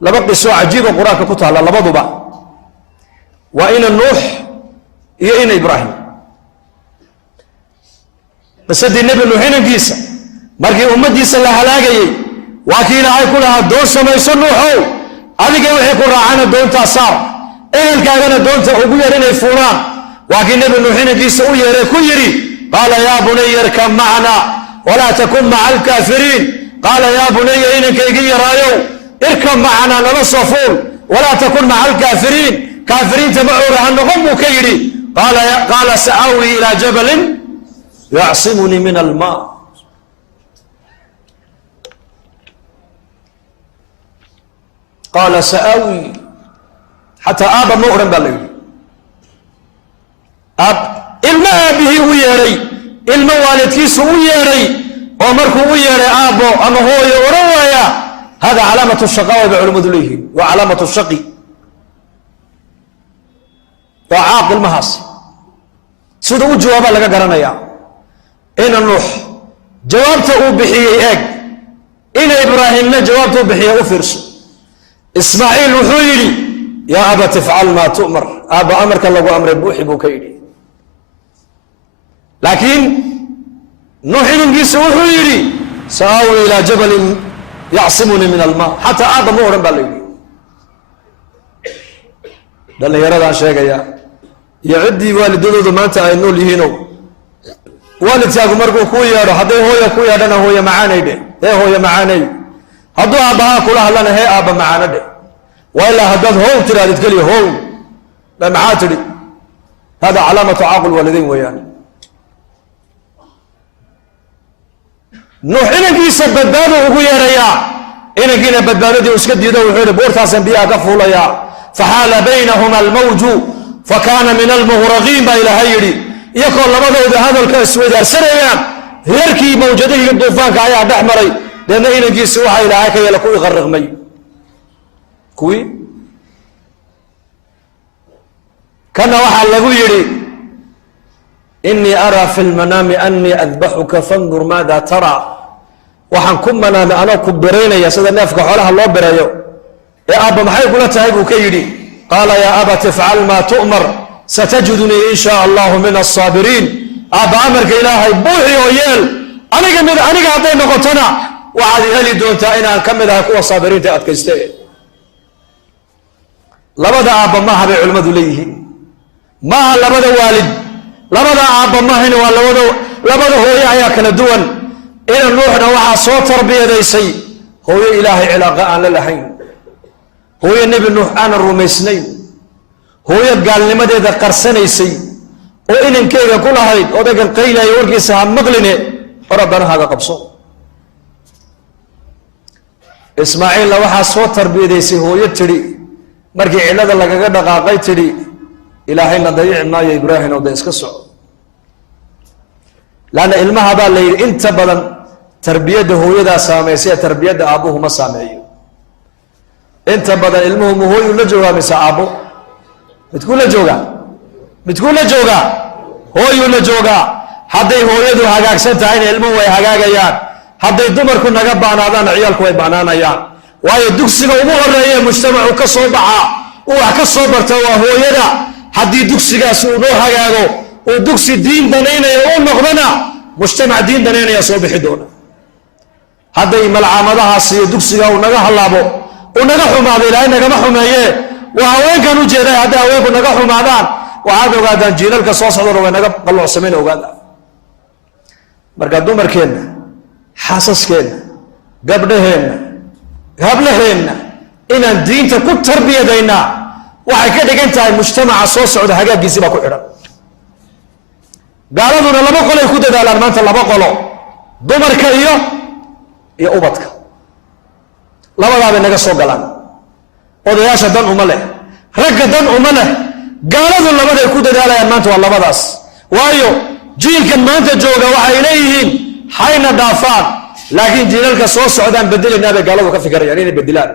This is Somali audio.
laba qiso cajiib oo quraanka ku taala labaduba waa ina nuux iyo ina ibraahim qisadii nabi nuux inankiisa markii ummadiisa la halaagayay waa kii ilaahay ku lahaa doon samayso nuuxow adiga wixii ku raacana doontaa saar ehelkaagana doonta ugu yar inay fuulaan waa kii nabi nuux inankiisa u yeeray ku yidhi qaala yaa bunaya irkab macna walaa takun maca alkaafiriin qaala yaa bunaya inankaygi yaraayow irkab macna nala soo fuul walaa takun maca alkaafiriin kaafiriinta macooga ha noqon buu ka yidhi qaala sa'aawi ilaa jabalin yacsimunii min almaa qaala sa'aawi xataa aaba ma odhan baa la yidhi ilmo aabihii u yeedhay ilmo waalidkiisu u yeedhay oo markuu u yeedhay aabbo ama hooyo odhan waaya hada calaamatu shaqaawa bay culimmadu leeyihiin waa calaamatu shaqi waa caaq ilmahaas sida u jawaabaa laga garanayaa ina nuux jawaabta uu bixiyey eeg ina ibraahimna jawaabta uu bixiyey u fiirso ismaaciil wuxuu yidhi yaa abati ifcal maa tu'mar aabba amarka lagu amray buuxi buu ka yidhi laakiin nuux inankiisa wuxuu yidhi sa'aawi ilaa jabalin yacsimunii min almaa xataa aabba ma odhan baa la yidhi dhallinyaradaan sheegaya iyo ciddii waalidadoodu maanta ay nool yihiinow waalidkaagu markuu kuu yeedho hadday hooya ku yeedhana hooye macaanay dheh hee hooye macaanay hadduu aabbahaa kula hadlana hee aabba macaano dheh waa ilaa haddaad how tirahdid keliya how maxaa tidhi hada calaamatu caaqul waalidayn weeyaan nuux inankiisa badbaado ugu yeerayaa inankiina badbaadadii u iska diido wuxuu yidhi buurtaasan biyaha ka fuulayaa faxaala baynahuma almawju fakaana min almughraqiin baa ilaahay yidhi iyakoo labadooda hadalka isweydaarsanayaan reerkii mawjadihii duufaanka ayaa dhex maray deedna inankiisi waxaa ilaahay ka yeela kuwii qarriqmay kuwii kana waxaa lagu yidhi inii araa fi lmanaami anii adbaxuka fandur maada taraa waxaan ku manaamay anoo ku biraynaya sida neefka xoolaha loo bireeyo ee aabba maxay kula tahay buu ka yidhi qaala yaa abati ifcal maa tu'mar satajidunii in shaa allahu min alsaabiriin aabba amarka ilaahay buuxi oo yeel aniga hadday noqotona waxaad heli doontaa inaan ka mid ahay kuwa saabiriinta adkayste labada aabba maaha bay culimmadu leeyihiin maaha labada waalid labada aabba mahayna waa labada hooye ayaa kala duwan ina nuuxna waxaa soo tarbiyadaysay hooyo ilaahay cilaaqa aan la lahayn hooyo nebi nuux aanan rumaysnayn hooyo gaalnimadeeda qarsanaysay oo inankeyga ku lahayd odaygan qaylaya warkiisa ha maqline hora danahaaga qabso ismaaciilna waxaa soo tarbiyadaysay hooyo tidhi markii cillada lagaga dhaqaaqay tidhi ilaahayna dayici maayo ibraahim oo da iska soco laanna ilmaha baa la yidhi inta badan tarbiyadda hooyadaa saamaysae tarbiyadda aabbuhu ma saameeyo inta badan ilmuhu ma hooyuu la joogaa mise aabbo midkuu la joogaa hooyuu la joogaa hadday hooyadu hagaagsan tahayna ilmuhu way hagaagayaan hadday dumarku naga baanaadaanna ciyaalku way baanaanayaan waayo dugsiga ugu horeeye mujtamacu ka soo baxaa uu wax ka soo barta waa hooyada haddii dugsigaasi uu noo hagaago uu dugsi diin danaynaya u noqdana mujtamac diin danaynaya soo bixi doona hadday malcaamadahaas iyo dugsiga uu naga hallaabo uu naga xumaado ilaahay nagama xumeeye waa haweenkan u jeeday hadday haweenku naga xumaadaan waxaad ogaadaan jiilalka soo socdana way naga qalloocsamayna ogaada marka dumarkeenna xaasaskeenna gabdhaheenna hablaheenna inaan diinta ku tarbiyadaynaa waxay ka dhigan tahay mujtamaca soo socda hagaaggiisii baa ku xidhan gaaladuna laba qolay ku dadaalaan maanta laba qolo dumarka iyo ubadka labadaabay naga soo galaan odayaasha dan uma leh ragga dan uma leh gaaladu labaday ku dadaalayaan maanta waa labadaas waayo jiilkan maanta jooga waxay leeyihiin hayna dhaafaan laakiin jiilalka soo socdaan bedelaynaa bay gaaladu ka fikirayaan inay bedelaan